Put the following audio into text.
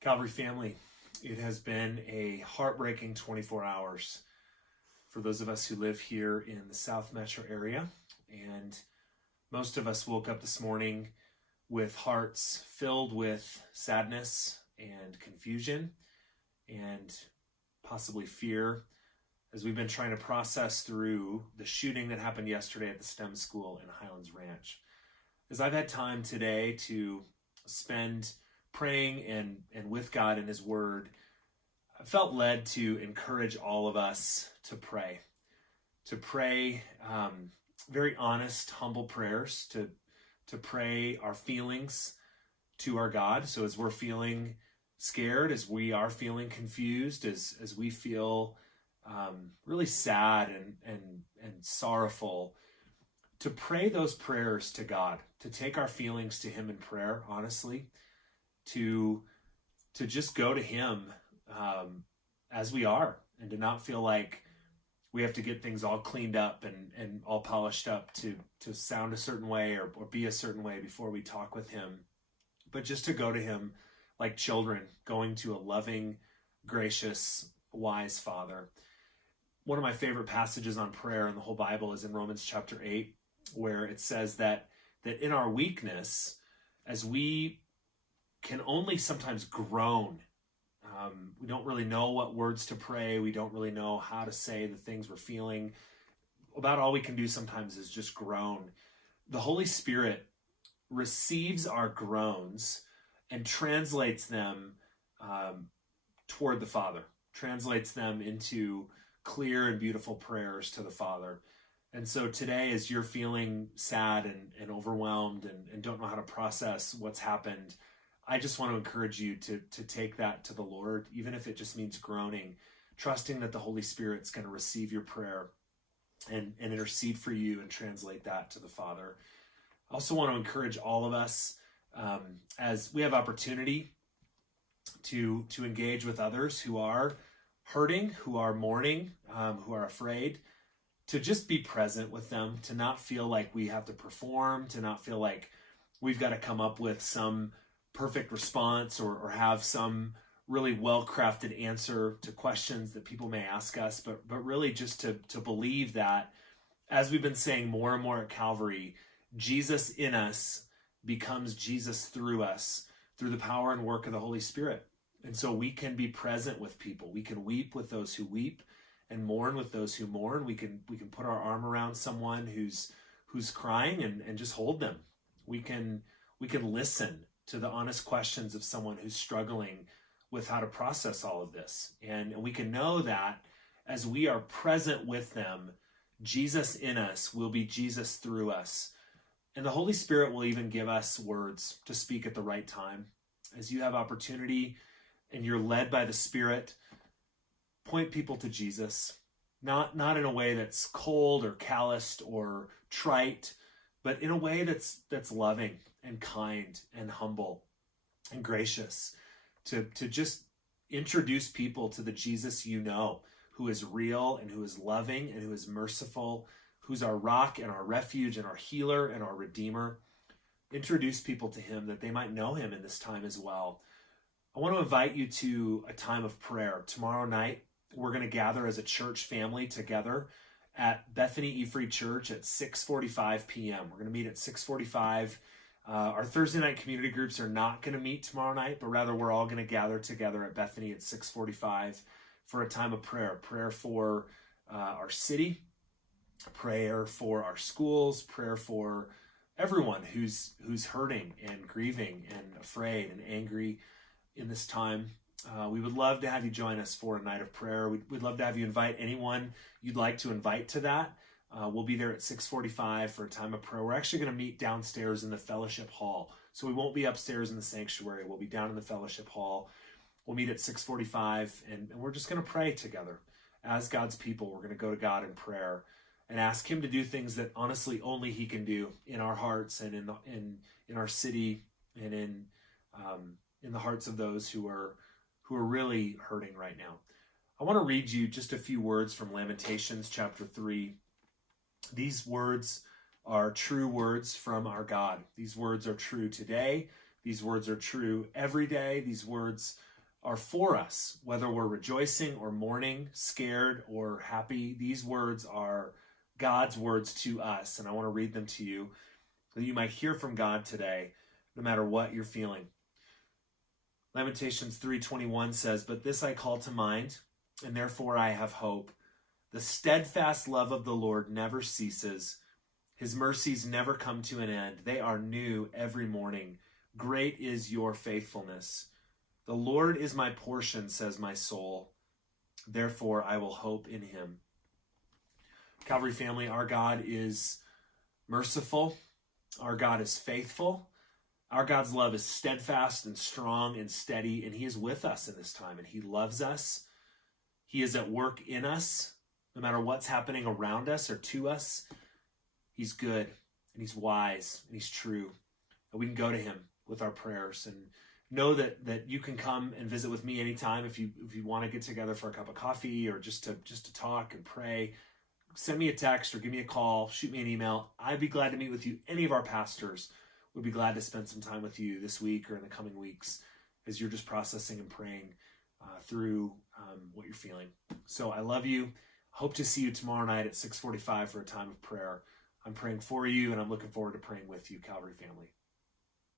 Calvary family, it has been a heartbreaking 24 hours for those of us who live here in the South Metro area. And most of us woke up this morning with hearts filled with sadness and confusion and possibly fear as we've been trying to process through the shooting that happened yesterday at the STEM school in Highlands Ranch. As I've had time today to spend praying and with God and His Word, I felt led to encourage all of us to pray very honest, humble prayers, to pray our feelings to our God. So as we're feeling scared, as we are feeling confused, as we feel really sad and sorrowful, to pray those prayers to God, to take our feelings to Him in prayer, honestly, to just go to Him as we are, and to not feel like we have to get things all cleaned up and all polished up to sound a certain way or be a certain way before we talk with Him, but just to go to Him like children, going to a loving, gracious, wise Father. One of my favorite passages on prayer in the whole Bible is in Romans chapter 8, where it says that in our weakness, as we can only sometimes groan, we don't really know what words to pray. We don't really know how to say the things we're feeling. About all we can do sometimes is just groan. The Holy Spirit receives our groans and translates them toward the Father, translates them into clear and beautiful prayers to the Father. And so today, as you're feeling sad and overwhelmed and don't know how to process what's happened, I just want to encourage you to take that to the Lord, even if it just means groaning, trusting that the Holy Spirit's going to receive your prayer and intercede for you and translate that to the Father. I also want to encourage all of us as we have opportunity to engage with others who are hurting, who are mourning, who are afraid, to just be present with them, to not feel like we have to perform, to not feel like we've got to come up with some perfect response or have some really well-crafted answer to questions that people may ask us, but really just to believe that, as we've been saying more and more at Calvary, Jesus in us becomes Jesus through us, through the power and work of the Holy Spirit. And so we can be present with people. We can weep with those who weep and mourn with those who mourn. We can put our arm around someone who's crying and just hold them. We can listen to the honest questions of someone who's struggling with how to process all of this. And we can know that as we are present with them, Jesus in us will be Jesus through us. And the Holy Spirit will even give us words to speak at the right time. As you have opportunity and you're led by the Spirit, point people to Jesus, not in a way that's cold or calloused or trite, but in a way that's loving and kind and humble and gracious, to just introduce people to the Jesus you know, who is real and who is loving and who is merciful, who's our rock and our refuge and our healer and our redeemer. Introduce people to Him that they might know Him in this time as well. I want to invite you to a time of prayer. Tomorrow night, we're going to gather as a church family together at Bethany E-Free Church at 6:45 p.m. We're going to meet at 6:45. Our Thursday night community groups are not going to meet tomorrow night, but rather we're all going to gather together at Bethany at 6:45 for a time of prayer. Prayer for our city, prayer for our schools, prayer for everyone who's hurting and grieving and afraid and angry in this time. We would love to have you join us for a night of prayer. We'd love to have you invite anyone you'd like to invite to that. We'll be there at 6:45 for a time of prayer. We're actually going to meet downstairs in the fellowship hall. So we won't be upstairs in the sanctuary. We'll be down in the fellowship hall. We'll meet at 6:45, and we're just going to pray together. As God's people, we're going to go to God in prayer and ask Him to do things that honestly only He can do in our hearts and in our city and in the hearts of those who are really hurting right now. I want to read you just a few words from Lamentations chapter 3. These words are true words from our God. These words are true today. These words are true every day. These words are for us, whether we're rejoicing or mourning, scared or happy. These words are God's words to us, and I want to read them to you so that you might hear from God today, no matter what you're feeling. Lamentations 3:21 says, "But this I call to mind, and therefore I have hope. The steadfast love of the Lord never ceases. His mercies never come to an end. They are new every morning. Great is your faithfulness. The Lord is my portion, says my soul. Therefore I will hope in him." Calvary family, our God is merciful. Our God is faithful. Our God's love is steadfast and strong and steady, and he is with us in this time, and he loves us. He is at work in us, no matter what's happening around us or to us. He's good, and he's wise, and he's true. And we can go to him with our prayers, and know that you can come and visit with me anytime if you want to get together for a cup of coffee or just to talk and pray. Send me a text or give me a call, shoot me an email. I'd be glad to meet with you. Any of our pastors would be glad to spend some time with you this week or in the coming weeks as you're just processing and praying through what you're feeling. So I love you. Hope to see you tomorrow night at 6:45 for a time of prayer. I'm praying for you, and I'm looking forward to praying with you, Calvary family.